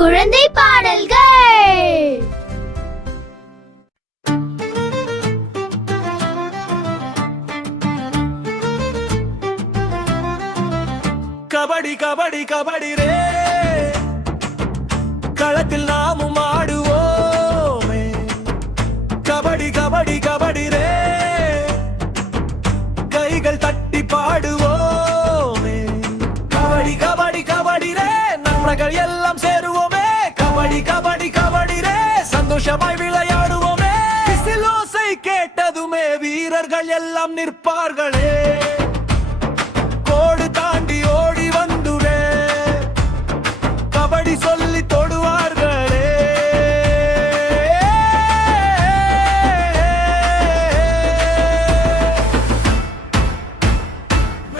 குழந்தை பாடல்கள். கபடி கபடி கபடி ரே, களத்தில் நாமும் ஆடுவோமே. கபடி கபடி கபடி ரே, கைகள் தட்டி பாடுவோமே. கபடி கபடி கபடி ரே, நண்பர்கள் எல்லாம் சேருவோமே. கபடி கபடி கபடி ரே, சந்தோஷமாய் விளையாடுவோமே. விசிலோசை கேட்டதுமே வீரர்கள் எல்லாம் நிற்பார்களே. கோடு தாண்டி ஓடி வந்துரே, கபடி சொல்லி தொடுவார்களே.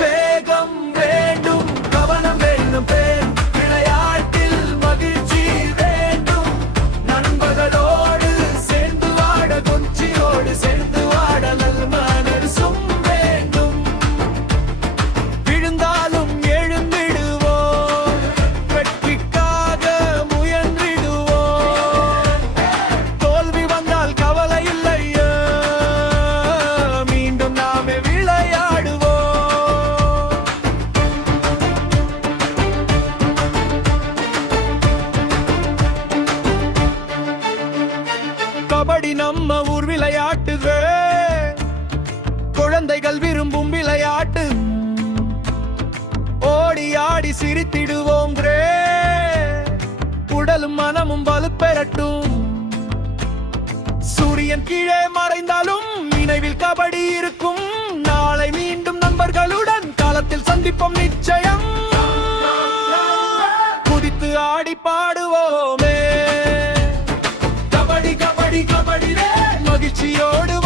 வேகம் வேண்டும், கவனம் வேண்டும், பேர் விளையாட்டில் மகிழ்ச்சி வேண்டும். நண்பர்களோடு சேர்ந்து ஆட, கொஞ்சியோடு சேர்ந்து ஆட, நல் மனசும் வேண்டும். விழுந்தாலும் எழுந்திடுவோம், வெற்றிக்காக முயன்றிடுவோம். தோல்வி வந்தால் கவலை இல்லையா, மீண்டும் நாமே விளையாடுவோம். கபடி நம்ம ஊர் விளையாட்டுவே, குழந்தைகள் விரும்பும் விளையாட்டு. ஓடி ஆடி சிரித்திடுவோம் ரே, உடலும் மனமும் வலுப்பெறட்டும். சூரியன் கீழே மறைந்தாலும் நினைவில் கபடி இருக்கும். நாளை மீண்டும் நண்பர்களுடன் களத்தில் சந்திப்போம் நிச்சயம். குதித்து ஆடி பாடுவோமே. கபடி கபடி கபடி ரே, மகிழ்ச்சியோடு